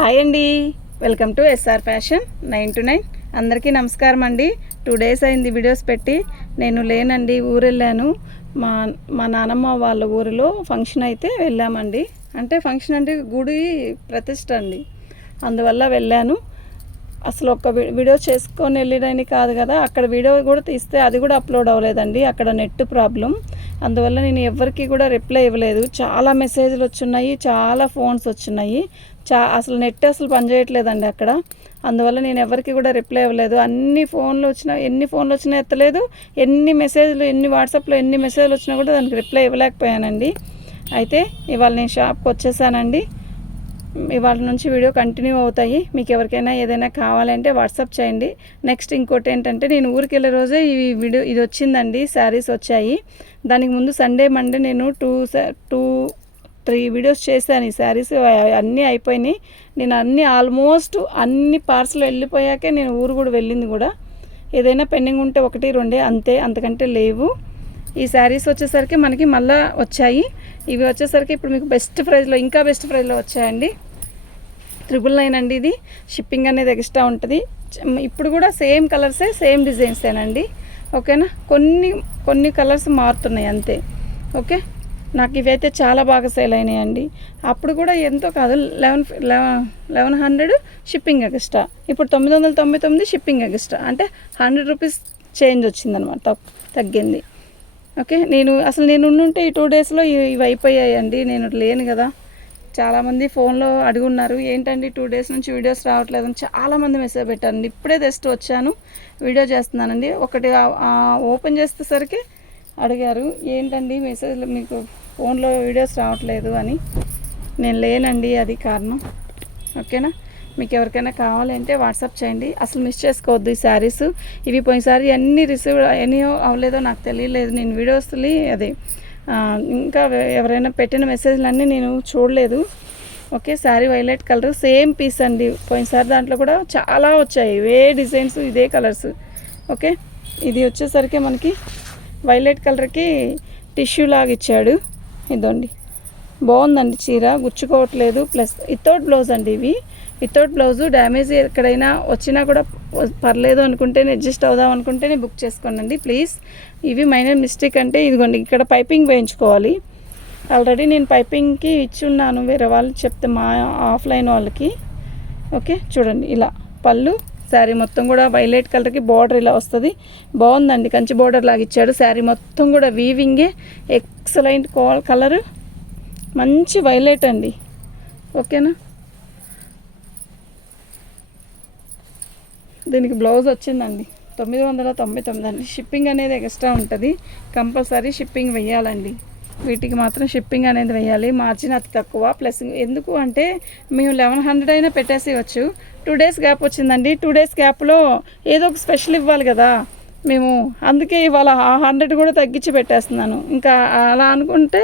Hi అండి. Welcome to SR fashion nine to nine. అందరికీ నమస్కారం అండి. టూ డేస్ అయింది వీడియోస్ పెట్టి. నేను లేనండి ఊరెళ్ళాను. మా మా నానమ్మ వాళ్ళ ఊరిలో ఫంక్షన్ అయితే వెళ్ళామండి. అంటే ఫంక్షన్ అంటే గుడి ప్రతిష్ట అండి. అందువల్ల వెళ్ళాను. అసలు ఒక్క వీడియో చేసుకొని వెళ్ళడానికి కాదు కదా అక్కడ వీడియో కూడా తీస్తే అది కూడా అప్లోడ్ అవ్వలేదండి అక్కడ నెట్ ప్రాబ్లం. అందువల్ల నేను ఎవరికి కూడా రిప్లై ఇవ్వలేదు. చాలా మెసేజ్లు వచ్చున్నాయి చాలా ఫోన్స్ వచ్చున్నాయి. చా అసలు నెట్ అసలు పనిచేయట్లేదండి అక్కడ. అందువల్ల నేను ఎవరికి కూడా రిప్లై ఇవ్వలేదు. అన్ని ఫోన్లు వచ్చినా ఎన్ని ఫోన్లు వచ్చినా ఎత్తలేదు. ఎన్ని మెసేజ్లు ఎన్ని వాట్సాప్లో ఎన్ని మెసేజ్లు వచ్చినా కూడా దానికి రిప్లై ఇవ్వలేకపోయానండి. అయితే ఇవాళ నేను షాప్కి వచ్చేసానండి. ఇవాళ నుంచి వీడియో కంటిన్యూ అవుతాయి. మీకు ఎవరికైనా ఏదైనా కావాలంటే వాట్సాప్ చేయండి. నెక్స్ట్ ఇంకోటి ఏంటంటే నేను ఊరికి వెళ్ళే రోజే ఈ వీడియో ఇది వచ్చిందండి శారీస్ వచ్చాయి. దానికి ముందు సండే మండే నేను టూ టూ త్రీ వీడియోస్ చేశాను. ఈ శారీస్ అన్నీ అయిపోయినాయి. నేను అన్నీ ఆల్మోస్ట్ అన్ని పార్సల్ వెళ్ళిపోయాకే నేను ఊరు కూడా వెళ్ళింది కూడా. ఏదైనా పెండింగ్ ఉంటే ఒకటి రెండే అంతే. అంతకంటే లేవు. ఈ శారీస్ వచ్చేసరికి మనకి మళ్ళా వచ్చాయి. ఇవి వచ్చేసరికి ఇప్పుడు మీకు బెస్ట్ ప్రైస్లో ఇంకా బెస్ట్ ప్రైస్లో వచ్చాయండి. త్రిబుల్ నైన్ అండి ఇది. షిప్పింగ్ అనేది ఎక్స్ట్రా ఉంటుంది. ఇప్పుడు కూడా సేమ్ కలర్సే సేమ్ డిజైన్సేనండి ఓకేనా కొన్ని కొన్ని కలర్స్ మారుతున్నాయి అంతే. ఓకే నాకు ఇవైతే చాలా బాగా సేల్ అయినాయండి. అప్పుడు కూడా ఎంతో కాదు eleven eleven eleven hundred shipping extra ఇప్పుడు తొమ్మిది వందల తొంభై తొమ్మిది షిప్పింగ్ ఎక్స్ట్రా అంటే హండ్రెడ్ రూపీస్ చేంజ్ వచ్చిందనమాట తగ్గింది. ఓకే నేను అసలు నేను ఉంటే ఈ టూ డేస్లో ఇవి అయిపోయాయండి. నేను లేను కదా. చాలామంది ఫోన్లో అడుగున్నారు ఏంటండి టూ డేస్ నుంచి వీడియోస్ రావట్లేదు అని చాలామంది మెసేజ్ పెట్టారండి. ఇప్పుడే జస్ట్ వచ్చాను వీడియో చేస్తున్నానండి. ఒకటి ఓపెన్ చేసేసరికి అడిగారు ఏంటండి మెసేజ్లు మీకు ఫోన్లో వీడియోస్ రావట్లేదు అని. నేను లేనండి అది కారణం. ఓకేనా? మీకు ఎవరికైనా కావాలంటే వాట్సాప్ చేయండి. అసలు మిస్ చేసుకోవద్దు ఈ శారీస్. ఇవి పోయినసారి ఎన్ని రిసీవ్ ఎన్ని అవ్వలేదో నాకు తెలియలేదు. నేను వీడియోస్లీ అదే. ఇంకా ఎవరైనా పెట్టిన మెసేజ్లన్నీ నేను చూడలేదు. Okay sari violet colour same piece అండి. పోయినసారి దాంట్లో కూడా చాలా వచ్చాయి. ఇవే డిజైన్స్ ఇదే కలర్స్. ఓకే ఇది వచ్చేసరికి మనకి వైలెట్ కలర్కి టిష్యూ లాగా ఇచ్చాడు. ఇదండి. బాగుందండి చీర. గుచ్చుకోవట్లేదు. ప్లస్ వితౌట్ బ్లౌజ్ అండి ఇవి. వితౌట్ బ్లౌజు డ్యామేజ్ ఎక్కడైనా వచ్చినా కూడా పర్లేదు అనుకుంటేనే అడ్జస్ట్ అవుదాం అనుకుంటేనే బుక్ చేసుకోనండి ప్లీజ్. ఇవి మైనర్ మిస్టేక్ అంటే ఇదిగోండి ఇక్కడ పైపింగ్ వేయించుకోవాలి. ఆల్రెడీ నేను పైపింగ్కి ఇచ్చి ఉన్నాను వేరే వాళ్ళు చెప్తే మా ఆఫ్లైన్ వాళ్ళకి. ఓకే చూడండి ఇలా పళ్ళు శారీ మొత్తం కూడా వైలెట్ కలర్కి బార్డర్ ఇలా వస్తుంది. బాగుందండి కంచి బార్డర్ లాగా ఇచ్చాడు. శారీ మొత్తం కూడా వీవింగే ఎక్సలెంట్ కలర్. మంచి వైలెట్ అండి. ఓకేనా? దీనికి బ్లౌజ్ వచ్చిందండి. తొమ్మిది వందల తొంభై తొమ్మిది అండి. షిప్పింగ్ అనేది ఎక్స్ట్రా ఉంటుంది. కంపల్సరీ షిప్పింగ్ వెయ్యాలండి. వీటికి మాత్రం షిప్పింగ్ అనేది వేయాలి మార్జిన్ అతి తక్కువ. ప్లస్ ఎందుకు అంటే మేము లెవెన్ హండ్రెడ్ అయినా పెట్టేసేయచ్చు. టూ డేస్ గ్యాప్ వచ్చిందండి. టూ డేస్ గ్యాప్లో ఏదో ఒక స్పెషల్ ఇవ్వాలి కదా. మేము అందుకే ఇవాళ ఆ హండ్రెడ్ కూడా తగ్గించి పెట్టేస్తున్నాను. ఇంకా అలా అనుకుంటే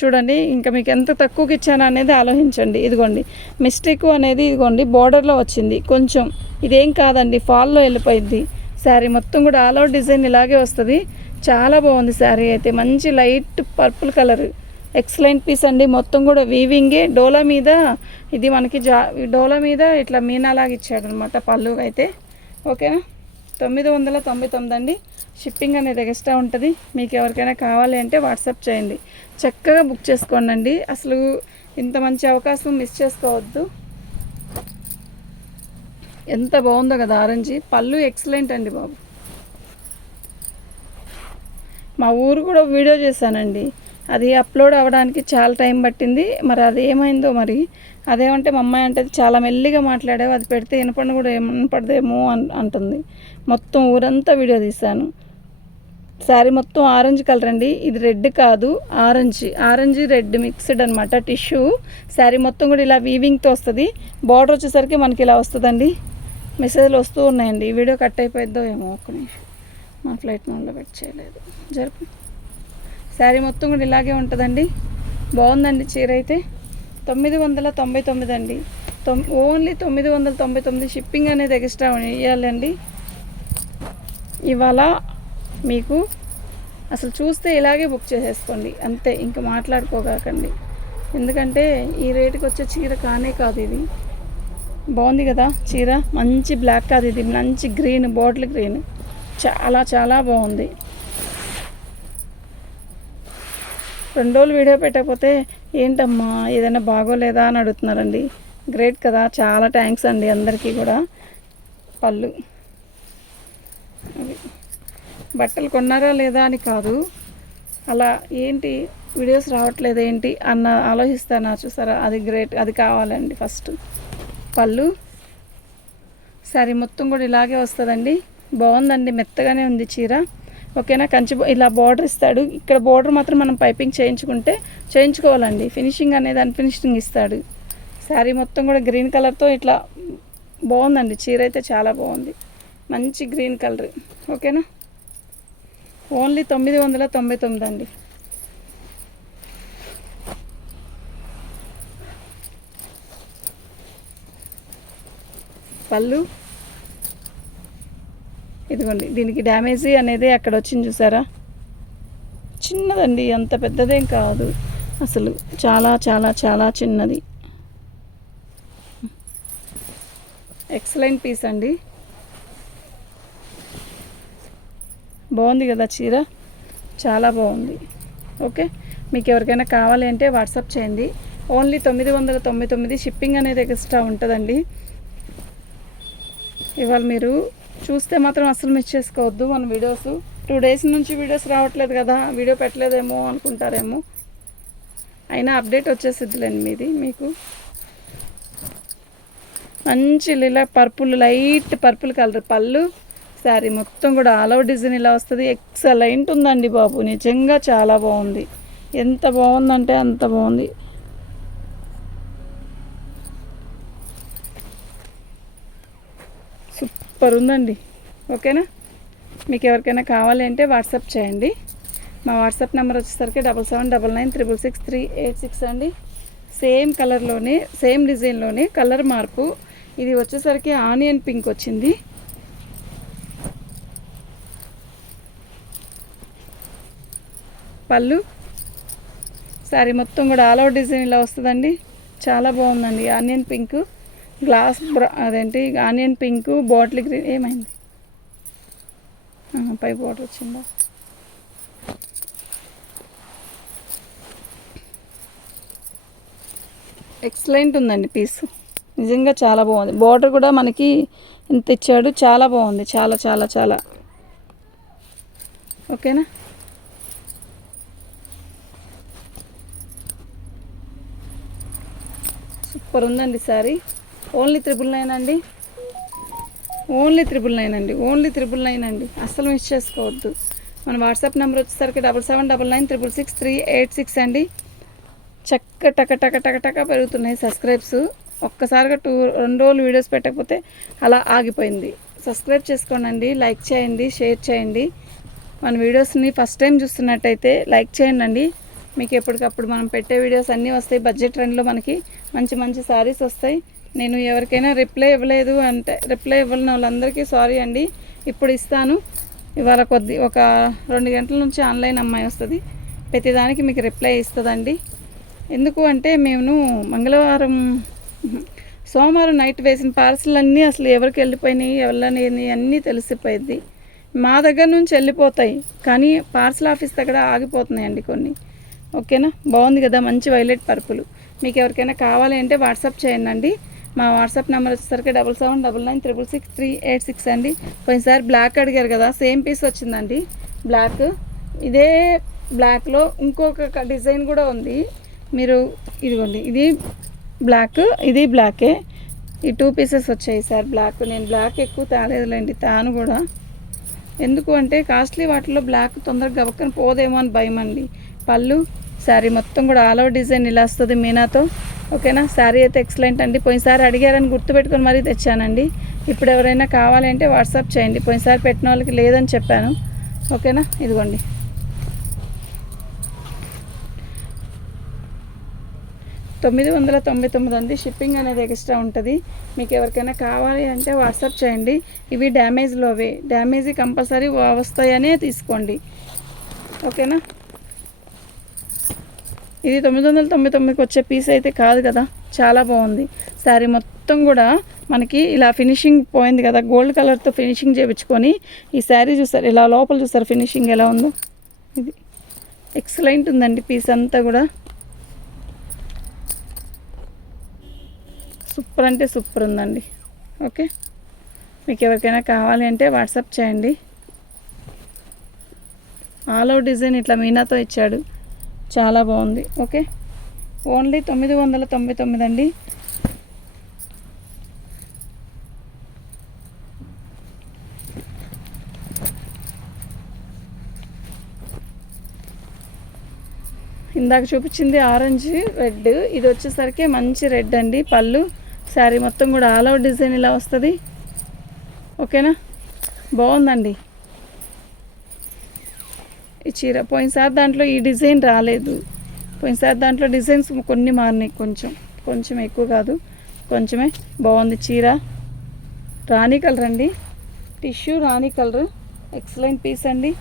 చూడండి ఇంకా మీకు ఎంత తక్కువకి ఇచ్చాను అనేది ఆలోచించండి. ఇదిగోండి. మిస్టేక్ అనేది ఇదిగోండి. బోర్డర్లో వచ్చింది. కొంచెం ఇదేం కాదండి ఫాల్లో వెళ్ళిపోయింది. శారీ మొత్తం కూడా ఆల్ అవుట్ డిజైన్ ఇలాగే వస్తుంది. చాలా బాగుంది శారీ అయితే మంచి light purple colour. Excellent piece అండి. మొత్తం కూడా వీవింగే డోలా మీద ఇది మనకి జా డోలా మీద ఇట్లా మీనాలాగా ఇచ్చాడు అనమాట పళ్ళు అయితే. ఓకేనా? తొమ్మిది వందల తొంభై తొమ్మిది అండి. షిప్పింగ్ అనేది ఎక్స్ట్రా ఉంటుంది. మీకు ఎవరికైనా కావాలి అంటే వాట్సాప్ చేయండి. చక్కగా బుక్ చేసుకోండి అసలు ఇంత మంచి అవకాశం మిస్ చేసుకోవద్దు. ఎంత బాగుందో కదా ఆరెంజ్. పళ్ళు ఎక్సలెంట్ అండి బాబు. మా ఊరు కూడా వీడియో చేశానండి. అది అప్లోడ్ అవ్వడానికి చాలా టైం పట్టింది. మరి అది ఏమైందో మరి? అదేమంటే మా అమ్మాయి అంటే చాలా మెల్లిగా మాట్లాడావు. అది పెడితే వినపడిన కూడా ఏమనపడదేమో వినపడదేమో అన్ అంటుంది. మొత్తం ఊరంతా వీడియో తీశాను. శారీ మొత్తం ఆరెంజ్ కలర్ అండి. ఇది రెడ్ కాదు ఆరెంజ్. ఆరెంజ్ రెడ్ మిక్స్డ్ అనమాట టిష్యూ. శారీ మొత్తం కూడా ఇలా వీవింగ్తో వస్తుంది. బార్డర్ వచ్చేసరికి మనకి ఇలా వస్తుందండి. మెసేజ్లు వస్తూ ఉన్నాయండి. ఈ వీడియో కట్ అయిపోయిద్దో ఏమో ఒక్క నిమిషం. మా ఫ్లైట్ మోడ్లో పెట్టి చేయలేదు. జరుపు. శారీ మొత్తం కూడా ఇలాగే ఉంటుందండి. బాగుందండి చీర అయితే. తొమ్మిది వందల తొంభై తొమ్మిది అండి. తొమ్ ఓన్లీ తొమ్మిది వందల తొంభై తొమ్మిది షిప్పింగ్ అనేది ఎక్స్ట్రా ఇవ్వాలండి ఇవాళ మీకు అసలు చూస్తే ఇలాగే బుక్ చేసేసుకోండి. అంతే ఇంకా మాట్లాడుకోగాకండి. ఎందుకంటే ఈ రేటుకి వచ్చే చీర కానే కాదు ఇది. బాగుంది కదా చీర. మంచి బ్లాక్ కాదు ఇది. మంచి గ్రీన్ బాటిల్ గ్రీన్ చాలా చాలా బాగుంది. రెండు రోజులు వీడియో పెట్టకపోతే ఏంటమ్మా ఏదైనా బాగోలేదా అని అడుగుతున్నారండి. గ్రేట్ కదా. చాలా థ్యాంక్స్ అండి అందరికీ కూడా. పళ్ళు. బట్టలు కొన్నారా లేదా అని కాదు. అలా ఏంటి వీడియోస్ రావట్లేదు ఏంటి అన్న ఆలోచిస్తానా చూసారా? అది గ్రేట్ అది కావాలండి ఫస్ట్ పళ్ళు. సారీ మొత్తం కూడా ఇలాగే వస్తుందండి. బాగుందండి మెత్తగానే ఉంది చీర. ఓకేనా? కంచి ఇలా బార్డర్ ఇస్తాడు. ఇక్కడ బార్డర్ మాత్రం మనం పైపింగ్ చేయించుకుంటే చేయించుకోవాలండి. ఫినిషింగ్ అనేది అన్ఫినిషింగ్ ఇస్తాడు. శారీ మొత్తం కూడా గ్రీన్ కలర్తో ఇట్లా బాగుందండి. చీర అయితే చాలా బాగుంది. మంచి గ్రీన్ కలర్. ఓకేనా? ఓన్లీ తొమ్మిది వందల తొంభై తొమ్మిది అండి. పళ్ళు. ఇదిగోండి దీనికి డ్యామేజీ అనేది అక్కడ వచ్చింది చూసారా? చిన్నదండి అంత పెద్దదేం కాదు. అసలు చాలా చాలా చాలా చిన్నది. ఎక్సలెంట్ పీస్ అండి. బాగుంది కదా చీర? చాలా బాగుంది. ఓకే? మీకు ఎవరికైనా కావాలి అంటే వాట్సాప్ చేయండి. ఓన్లీ తొమ్మిది వందల తొంభై తొమ్మిది షిప్పింగ్ అనేది ఎక్స్ట్రా ఉంటుందండి. ఇవాళ మీరు చూస్తే మాత్రం అసలు మిస్ చేసుకోవద్దు మన వీడియోస్ టూ డేస్ నుంచి వీడియోస్ రావట్లేదు కదా వీడియో పెట్టలేదేమో అనుకుంటారేమో. అయినా అప్డేట్ వచ్చేసిద్దిలేండి మీది మీకు. మంచి లీలా పర్పుల్ లైట్ పర్పుల్ కలర్ పళ్ళు. శారీ మొత్తం కూడా ఆల్ ఓవర్ డిజైన్ ఇలా వస్తుంది. ఎక్సలెంట్ ఉందండి బాబు నిజంగా చాలా బాగుంది. ఎంత బాగుందంటే అంత బాగుంది. సూపర్ ఉందండి. ఓకేనా? మీకు ఎవరికైనా కావాలి అంటే వాట్సాప్ చేయండి. మా వాట్సాప్ నెంబర్ వచ్చేసరికి double seven double nine triple six three eight six అండి. సేమ్ కలర్లోనే సేమ్ డిజైన్లోనే కలర్ మార్పు. ఇది వచ్చేసరికి ఆనియన్ పింక్ వచ్చింది. పళ్ళు. సారీ మొత్తం కూడా ఆల్ అవుట్ డిజైన్ ఇలా వస్తుందండి. చాలా బాగుందండి ఆనియన్ పింక్. గ్లాస్ అదేంటి ఆనియన్ పింక్ బాటిల్ గ్రీన్ ఏమైంది? పై బాటిల్ వచ్చిందా? ఎక్సలెంట్ ఉందండి పీస్. నిజంగా చాలా బాగుంది. బార్డర్ కూడా మనకి ఇంత ఇచ్చాడు చాలా బాగుంది. చాలా చాలా చాలా. ఓకేనా? సూపర్ ఉందండి సారీ. ఓన్లీ త్రిబుల్ నైన్ అండి. ఓన్లీ త్రిబుల్ నైన్ అండి. ఓన్లీ త్రిబుల్ నైన్ అండి. అస్సలు మిస్ చేసుకోవద్దు. మన వాట్సాప్ నెంబర్ వచ్చేసరికి double seven double nine triple six three eight six అండి. చక్క టక టక టక టక పెరుగుతున్నాయి సబ్స్క్రైబ్స్. ఒక్కసారిగా టూ రెండు రోజులు వీడియోస్ పెట్టకపోతే అలా ఆగిపోయింది. సబ్స్క్రైబ్ చేసుకోండి లైక్ చేయండి షేర్ చేయండి. మన వీడియోస్ని ఫస్ట్ టైం చూస్తున్నట్టయితే లైక్ చేయండి మీకు ఎప్పటికప్పుడు మనం పెట్టే వీడియోస్ అన్నీ వస్తాయి. బడ్జెట్ ట్రెండ్లో మనకి మంచి మంచి సారీస్ వస్తాయి. నేను ఎవరికైనా రిప్లై ఇవ్వలేదు అంటే రిప్లై ఇవ్వలేని వాళ్ళందరికీ సారీ అండి. ఇప్పుడు ఇస్తాను. ఇవాళ కొద్ది ఒక రెండు గంటల నుంచి ఆన్లైన్ అమ్మాయి వస్తుంది. ప్రతిదానికి మీకు రిప్లై ఇస్తుందండి. ఎందుకు అంటే మేము మంగళవారం సోమవారం నైట్ వేసిన పార్సిల్ అన్నీ అసలు ఎవరికి వెళ్ళిపోయినాయి ఎవరిని అన్నీ తెలిసిపోయింది మా దగ్గర నుంచి వెళ్ళిపోతాయి కానీ పార్సల్ ఆఫీస్ దగ్గర ఆగిపోతున్నాయండి కొన్ని. ఓకేనా? బాగుంది కదా మంచి వైలెట్ పర్పులు. మీకు ఎవరికైనా కావాలి అంటే వాట్సాప్ చేయండి. అండి మా వాట్సాప్ నెంబర్ వచ్చేసరికి double seven double nine triple six three eight six అండి. పోయినసారి బ్లాక్ అడిగారు కదా సేమ్ పీస్ వచ్చిందండి. బ్లాక్ ఇదే బ్లాక్లో ఇంకొక డిజైన్ కూడా ఉంది. మీరు ఇదిగోండి ఇది బ్లాక్ ఇది బ్లాకే ఈ టూ పీసెస్ వచ్చాయి సార్ బ్లాక్ నేను బ్లాక్ ఎక్కువ తేలేదులేండి తాను కూడా. ఎందుకు అంటే కాస్ట్లీ వాటిలో బ్లాక్ తొందరగా గబక్కన పోదేమో అని భయం అండి పళ్ళు శారీ మొత్తం కూడా ఆల్ ఓవర్ డిజైన్ ఇలా వస్తుంది మీనాతో. ఓకేనా? శారీ అయితే ఎక్సలెంట్ అండి. పోయినసారి అడిగారని గుర్తుపెట్టుకొని మరీ తెచ్చానండి. ఇప్పుడు ఎవరైనా కావాలంటే వాట్సాప్ చేయండి. పోయినసారి పెట్టిన వాళ్ళకి లేదని చెప్పాను. ఓకేనా? ఇదిగోండి. తొమ్మిది వందల తొంభై తొమ్మిది ఉంది షిప్పింగ్ అనేది ఎక్స్ట్రా ఉంటుంది. మీకు ఎవరికైనా కావాలి అంటే వాట్సాప్ చేయండి. ఇవి డ్యామేజ్లోవే. డ్యామేజ్ కంపల్సరీ వస్తాయనే తీసుకోండి. ఓకేనా? ఇది తొమ్మిది వందల తొంభై తొమ్మిదికి వచ్చే పీస్ అయితే కాదు కదా. చాలా బాగుంది. శారీ మొత్తం కూడా మనకి ఇలా ఫినిషింగ్ పోయింది కదా గోల్డ్ కలర్తో ఫినిషింగ్ చేయించుకొని ఈ శారీ చూస్తారు ఇలా లోపల చూస్తారు ఫినిషింగ్ ఎలా ఉందో? ఇది ఎక్సలెంట్ ఉందండి పీస్ అంతా కూడా. సూపర్ అంటే సూపర్ ఉందండి. ఓకే మీకు ఎవరికైనా కావాలి అంటే వాట్సాప్ చేయండి. ఆల్ అవుట్ డిజైన్ ఇట్లా మీనాతో ఇచ్చాడు. చాలా బాగుంది. ఓకే? ఓన్లీ తొమ్మిది వందల తొంభై తొమ్మిది అండి. ఇందాక చూపించింది ఆరెంజ్ రెడ్. ఇది వచ్చేసరికి మంచి రెడ్ అండి. పళ్ళు శారీ మొత్తం కూడా ఆల్ అవుట్ డిజైన్ ఇలా వస్తుంది. ఓకేనా? బాగుందండి. ఈ చీర. పోయినసారి దాంట్లో ఈ డిజైన్ రాలేదు. పోయినసారి దాంట్లో డిజైన్స్ కొన్ని మారినాయి కొంచెం. కొంచెం ఎక్కువ కాదు. కొంచెమే బాగుంది చీర. రాణి కలర్ అండి. టిష్యూ రాణి కలర్. ఎక్సలెంట్ పీస్ అండి.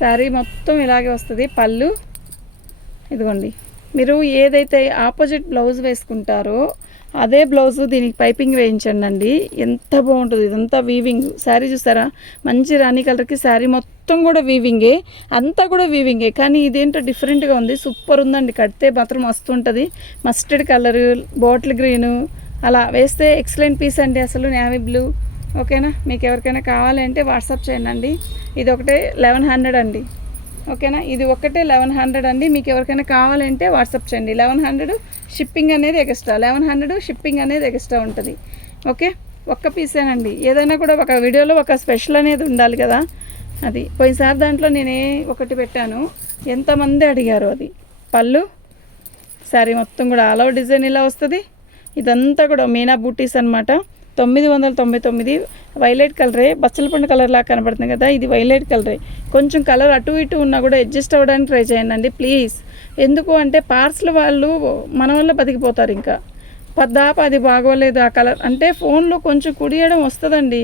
శారీ మొత్తం ఇలాగే వస్తుంది. పళ్ళు ఇదిగోండి. మీరు ఏదైతే ఆపోజిట్ బ్లౌజ్ వేసుకుంటారో అదే బ్లౌజ్ దీనికి పైపింగ్ వేయించండి అండి. ఎంత బాగుంటుంది ఇదంతా వీవింగ్ శారీ చూసారా? మంచి రాణి కలర్కి శారీ మొత్తం కూడా వీవింగే అంతా కూడా వీవింగే కానీ ఇదేంటో డిఫరెంట్గా ఉంది సూపర్ ఉందండి. కడితే మాత్రం మస్తు ఉంటుంది. మస్టర్డ్ కలర్ బాటిల్ గ్రీను అలా వేస్తే ఎక్సలెంట్ పీస్ అండి అసలు నేవీ బ్లూ ఓకేనా? మీకు ఎవరికైనా కావాలి అంటే వాట్సాప్ చేయండి అండి. ఇది ఒకటే లెవెన్ హండ్రెడ్ అండి. ఓకేనా? ఇది ఒకటే లెవెన్ హండ్రెడ్ అండి. మీకు ఎవరికైనా కావాలంటే వాట్సాప్ చేయండి. లెవెన్ హండ్రెడ్ షిప్పింగ్ అనేది ఎక్స్ట్రా. లెవెన్ హండ్రెడ్ షిప్పింగ్ అనేది ఎక్స్ట్రా ఉంటుంది. ఓకే? ఒక్క పీసేనండి. ఏదైనా కూడా ఒక వీడియోలో ఒక స్పెషల్ అనేది ఉండాలి కదా? అది. పోయినసారి దాంట్లో నేనే ఒకటి పెట్టాను. ఎంతమంది అడిగారు అది? పళ్ళు? శారీ మొత్తం కూడా ఆల్ ఓవర్ డిజైన్ ఇలా వస్తుంది. ఇదంతా కూడా మీనా బూటీస్ అనమాట తొమ్మిది వందల తొంభై తొమ్మిది వైలెట్ కలరే బచ్చలపండు కలర్ లాగా కనబడుతుంది కదా ఇది వైలెట్ కలరే. కొంచెం కలర్ అటు ఇటు ఉన్నా కూడా అడ్జస్ట్ అవ్వడానికి ట్రై చేయండి ప్లీజ్. ఎందుకు అంటే పార్సల్ వాళ్ళు మన వల్ల బతికిపోతారు ఇంకా. పద్దాప అది బాగోలేదు ఆ కలర్. అంటే ఫోన్లో కొంచెం కుడియడం వస్తుందండి.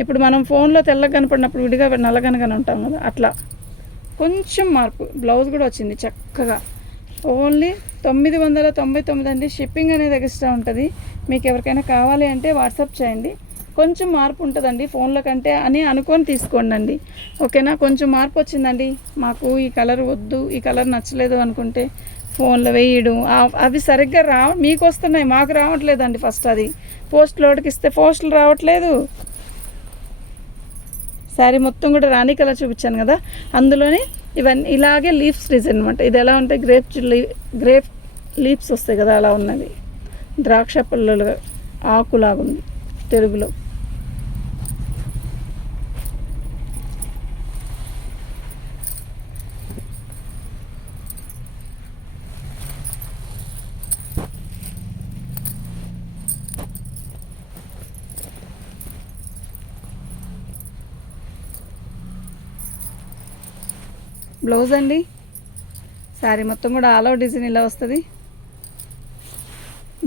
ఇప్పుడు మనం ఫోన్లో తెల్లగా కనపడినప్పుడు విడిగా నల్లగనగానే ఉంటాం కదా అట్లా. కొంచెం మార్పు. బ్లౌజ్ కూడా వచ్చింది చక్కగా. ఓన్లీ తొమ్మిది వందల తొంభై తొమ్మిది అండి. షిప్పింగ్ అనేది ఎక్స్ట్రా ఉంటుంది. మీకు ఎవరికైనా కావాలి అంటే వాట్సాప్ చేయండి. కొంచెం మార్పు ఉంటుందండి ఫోన్లో కంటే అని అనుకొని తీసుకోండి అండి ఓకేనా? కొంచెం మార్పు వచ్చిందండి. మాకు ఈ కలర్ వద్దు ఈ కలర్ నచ్చలేదు అనుకుంటే ఫోన్లో వేయడం. అవి సరిగ్గా రా మీకు వస్తున్నాయి మాకు రావట్లేదండి ఫస్ట్ అది. పోస్ట్ లోడ్కి ఇస్తే పోస్టులు రావట్లేదు. శారీ మొత్తం కూడా రాణి కలర్ చూపించాను కదా. అందులోనే ఇవన్నీ ఇలాగే లీవ్స్ డిజైన్ అనమాట ఇది ఎలా ఉంటాయి గ్రేప్ గ్రేప్ లీవ్స్ వస్తాయి కదా అలా ఉన్నది ద్రాక్ష పళ్ళులుగా ఆకులాగా ఉంది తెలుగులో. బ్లౌజ్ అండి. శారీ మొత్తం కూడా ఆల్ అవుట్ డిజైన్ ఇలా వస్తుంది.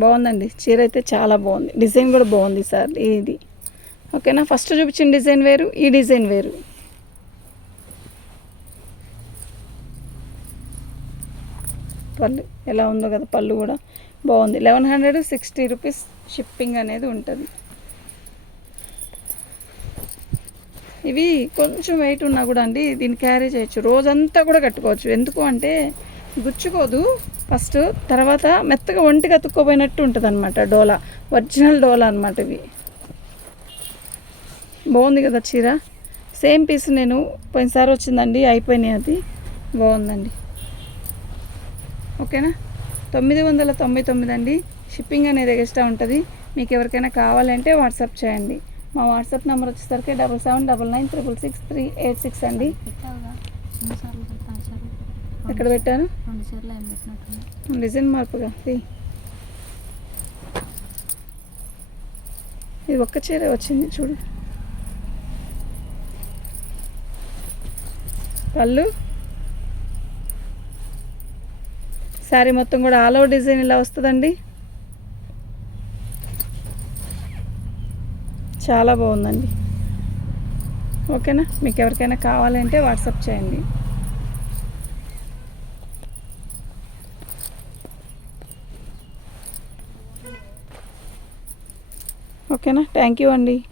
బాగుందండి. చీర అయితే చాలా బాగుంది. డిజైన్ కూడా బాగుంది సార్ ఇది. ఓకేనా? ఫస్ట్ చూపించిన డిజైన్ వేరు ఈ డిజైన్ వేరు. పళ్ళు ఎలా ఉందో కదా పళ్ళు కూడా బాగుంది. Eleven hundred sixty rupees shipping అనేది ఉంటుంది. ఇవి కొంచెం వెయిట్ ఉన్నా కూడా అండి దీన్ని క్యారీ చేయొచ్చు. రోజంతా కూడా కట్టుకోవచ్చు. ఎందుకు అంటే గుచ్చుకోదు. ఫస్ట్ తర్వాత మెత్తగా ఒంటికి అతుక్కోపోయినట్టు ఉంటుంది అనమాట డోలా. ఒరిజినల్ డోలా అనమాట ఇవి. బాగుంది కదా చీర? సేమ్ పీస్ నేను పోయినసారి వచ్చిందండి అయిపోయినాయి అది. బాగుందండి. ఓకేనా? తొమ్మిది వందల తొంభై తొమ్మిది అండి. షిప్పింగ్ అనేది ఎక్స్ట్రా ఉంటుంది. మీకు ఎవరికైనా కావాలంటే వాట్సాప్ చేయండి. మా వాట్సాప్ నెంబర్ వచ్చేసరికి double seven double nine triple six three eight six అండి. ఎక్కడ పెట్టాను డిజైన్ మార్పుగా ఇది ఇది ఒక్క చీర వచ్చింది చూడు. పళ్ళు? శారీ మొత్తం కూడా ఆల్ ఓవర్ డిజైన్ ఇలా వస్తుందండి. చాలా బాగుందండి. ఓకేనా? మీకు ఎవరికైనా కావాలంటే వాట్సాప్ చేయండి. ఓకేనా? థ్యాంక్ యూ అండి.